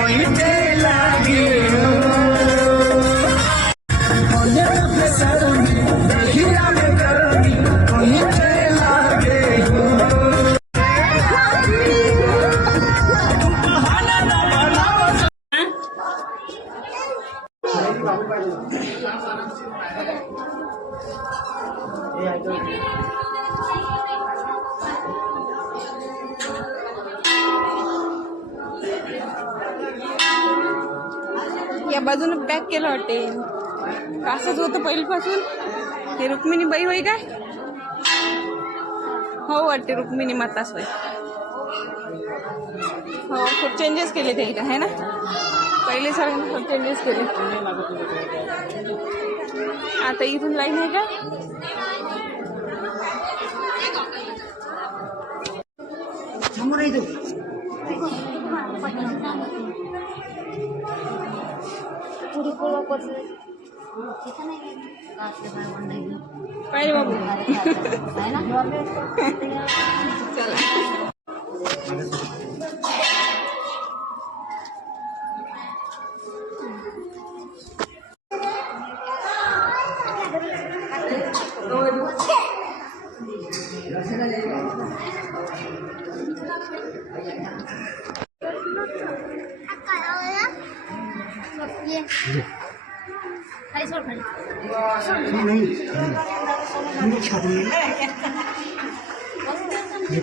point. त्या बाजूने pack केलं वाटते. असंच होतं पहिलीपासून. हे रुक्मिणी बाई होय काय? हो वाटते रुक्मिणी माताच होय. हो खूप चेंजेस केले ते इथं आहे ना? पहिले सर खूप चेंजेस केले. आता इथून लाईन आहे का? पाहिजे बाबू चला आली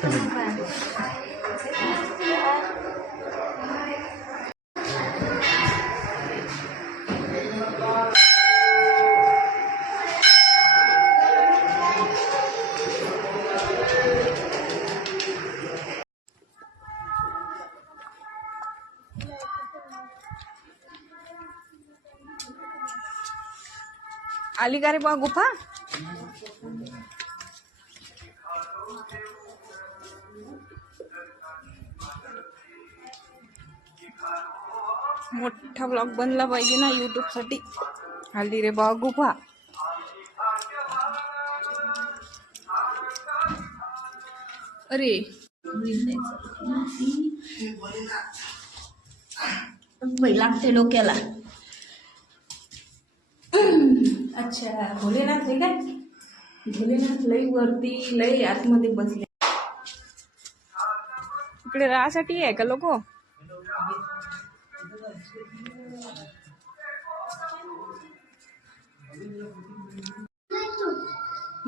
का रे बा गुफा? मोठा ब्लॉग बनला पाहिजे ना युट्यूबसाठी. आली रे बा गुफा. अरे. लागते डोक्याला. अच्छा भोलेनाथ हे काय? भोलेनाथ लई वरती लई आतमध्ये बसले. इकडे राहासाठी आहे का लोक?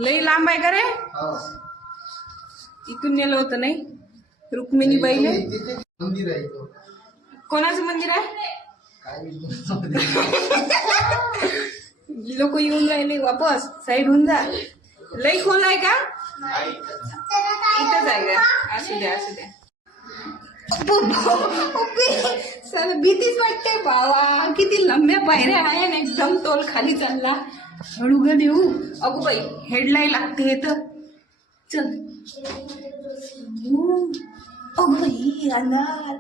लई लांब आहे का रे? इथून नेलं होतं नाही? रुक्मिणी बाईले मंदिर आहे कोणाचं मंदिर आहे? लोक येऊन राहिले वापस. साईड होऊन जा. लई खोल आहे का? इथंच आहे का? असू द्या असू द्या. सर भीतीच वाटते बावा किती लंब्या पायऱ्या आहे ना एकदम तोल खाली चालला. हळू ग देऊ. अगो बाई हेडलाईन लागते हे तर. चल. अगो बाई अंधार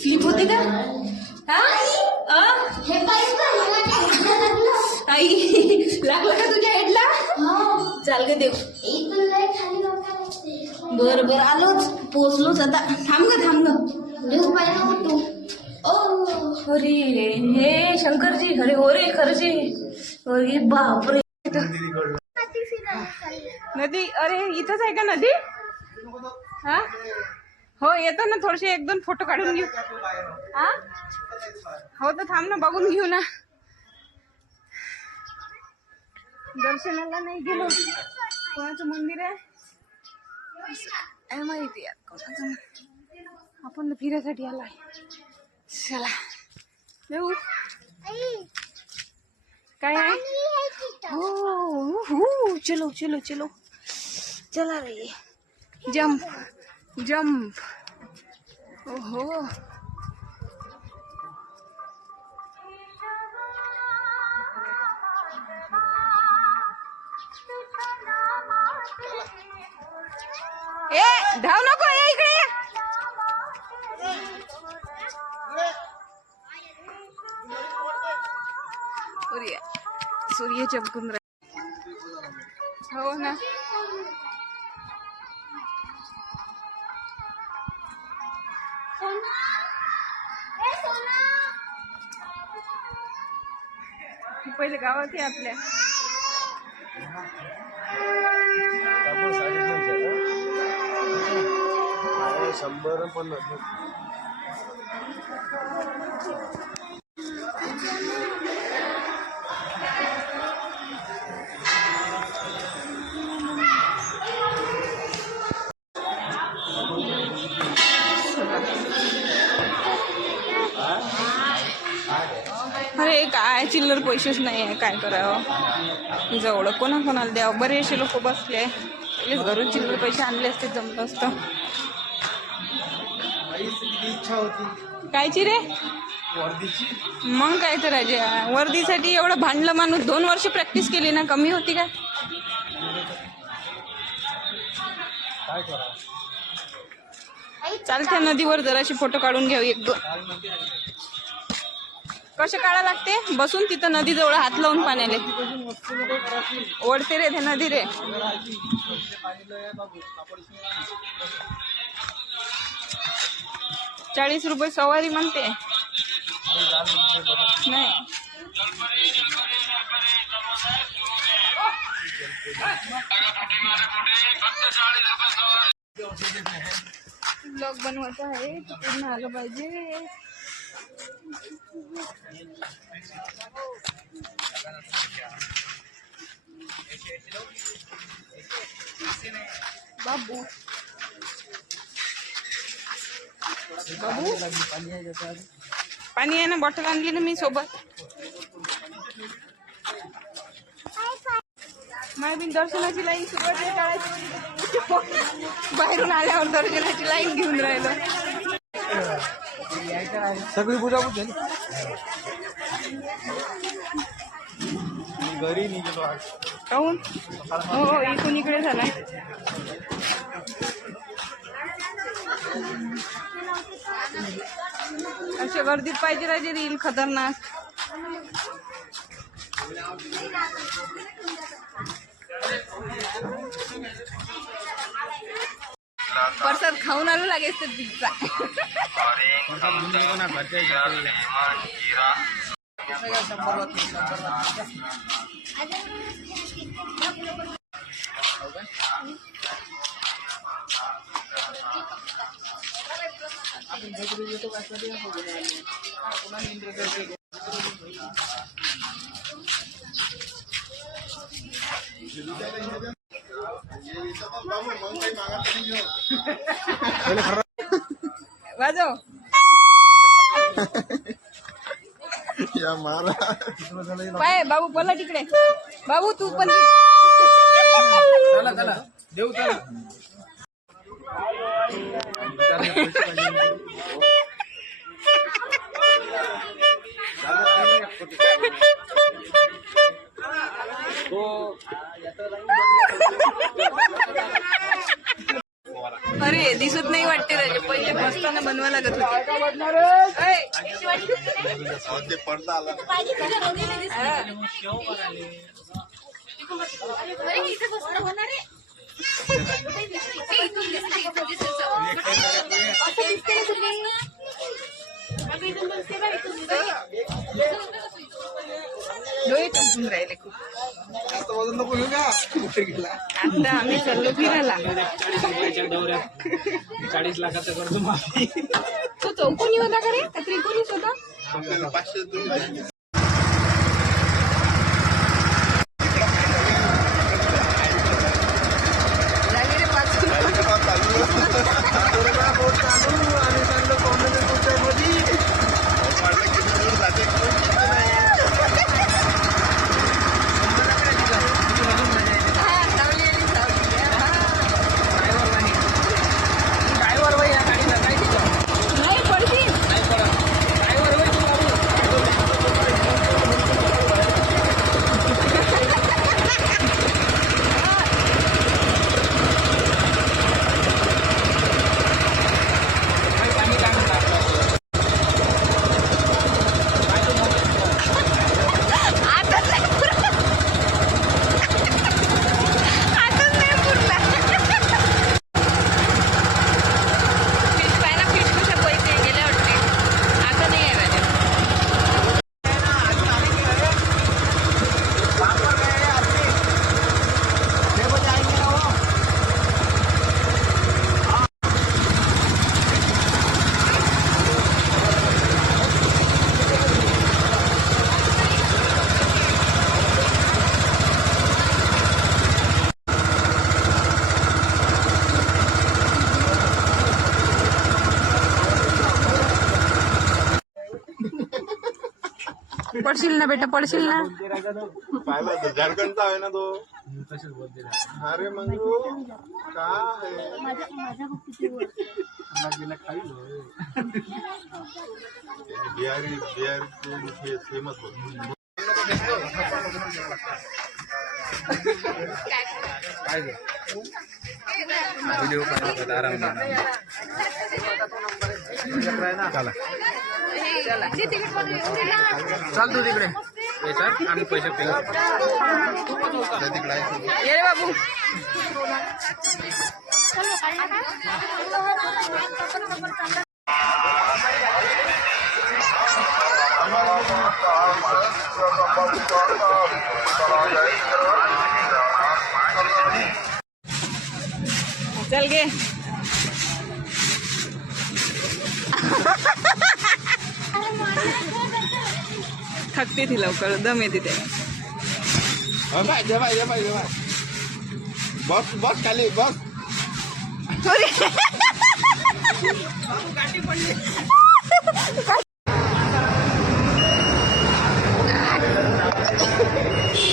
स्लीप होते का? हा? आई लागलं का तुझ्या हेडला? चाल ग देऊ. बर बर आलोच पोचलोच आता. थांब ग थांब ग. अरे हे शंकरजी अरे हो रे खरजी अरे बापरे. नदी अरे इथंच आहे का नदी? हा? हो येतो ना थोडेसे एक दोन फोटो काढून घेऊ. हा? हो तर थांब ना बघून घेऊ ना. दर्शनाला नाही गेलो. कोणाचं मंदिर आहे? काय माहिती आहे कोणाचं आपण तर फिरायसाठी आलाय चला येऊ काय आहे हो हो चलो चलो चलो चला रे जंप जंप ओहो ए धाव नको ये. इकडे सूर्य सूर्य चमकून हो ना. पहिले गावात आपल्या. शंभर पन्नास अरे काय चिल्लर पैसेच नाही आहे काय करावं? जवळ कोणा कोणाला द्यावं? बरेचसे लोक बसले. घरून चिल्लर पैसे आणले असते जमलं असतं. इच्छा होती. कायची रे? वर्दीची. मग काय तर राजा वर्दीसाठी एवढं भांडलं माणूस दोन वर्ष प्रॅक्टिस केली ना कमी होती का? काय करा? चालत्या नदीवर जराशी फोटो काढून घेऊ एक दोन. कसे काढा लागते? बसून तिथं नदी जवळ हात लावून पाण्याले. ओढते रे ते नदी रे. चाळीस रुपये सवारी म्हणते. नाही. ब्लॉग बनवायचा आहे तो पूर्ण आलं पाहिजे. बाबू. बाबू पाणी आहे ना बॉटल आणली ना मी सोबत. माझी दर्शनाची लाईन सुरुवात काढायची बाहेरून आल्यावर दर्शनाची लाईन घेऊन राहिलो. सगळी बुजाबूज झाली. घरी निघालो काहून हो हो इथून इकडे झाला. अशा गर्दीत पाहिजे राहिले रील खतरनाक प्रसाद खाऊन आलो लागेल तर पिझ्झा वाजव. या मारा पाय बाबू बोला तिकडे बाबू तू पण चला चला. देऊ चला. अरे दिसत नाही वाटते राजे पहिले बसताना बनवा लागत होते. ऐ, ते पडदा आला डोळे चमकून राहिले खूप. जास्त वजन नको घेऊ का कुठे गेला आता आम्ही चाललो फिरायला. चाळीस लाखाचा कर्ज माफी. तो चौकोनी होता का रे? का त्रिकोणीच होता? पाचशे तुम्ही पडशील ना बेटा पडशील ना. झारखंडचा आहे ना तो. अरे मग का बिहारी बिहारी फेमस होत. व्हिडिओ करत आराम चला. चाल. तू तिकडे. याच्यात आम्ही पैसे ये रे बाबू. चल गे. थकते ती लवकर दम येते त्याला. बाय जेवाय जेवाय जेवाय बस बस खाली बस.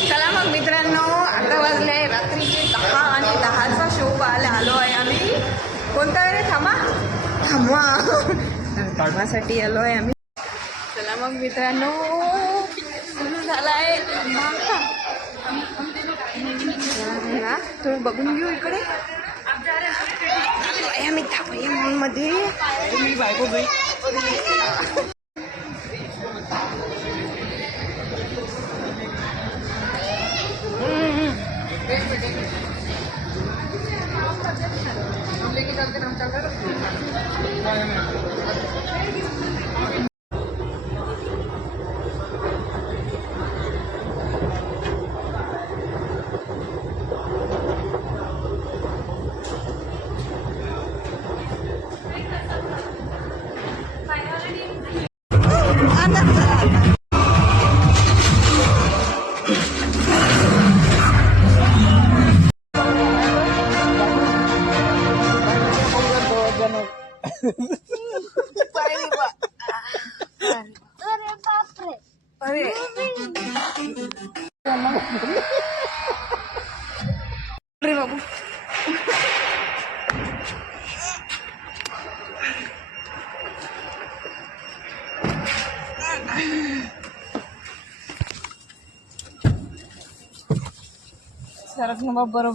चला मग मित्रांनो आता वाजले रात्रीचे दहा आणि दहाचा शो पाहायला आलो आहे आम्ही. कोणता वेळ आहे? थांबा. थांबा. काढण्यासाठी आलो आहे आम्ही. मित्रांनो सुरू झाला आहे ना तुम्ही बघून घेऊ इकडे. आलो आहे आम्ही थांबूया मॉलमध्ये मी बायको गई अरे अरे बाबू सरक ना बाबा बरोबर